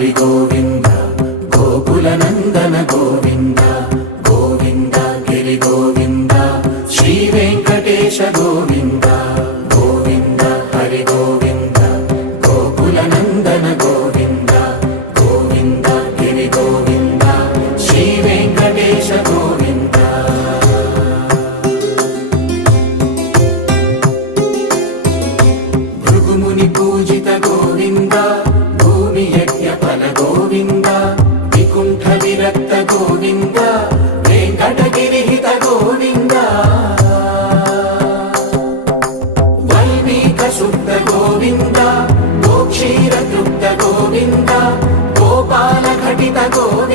హరి గోవింద గోకుల నందన గోవింద గోవింద గిరి గోవింద శ్రీ వెంకటేశ గోవింద గోవింద హరి గోవింద గోకుల నందన గోవింద గోవింద గిరి గోవింద శ్రీ వెంకటేశ గోవింద భృగుముని పూజిత గోవింద భూమి యజ్ఞ ఫల గోవింద వికుంఠ విరక్త గోవింద వెంకటగిరిహిత గోవింద వైదిక శుద్ధ గోవింద గోక్షీర తృప్త గోవింద గోపాల ఘటిత గోవింద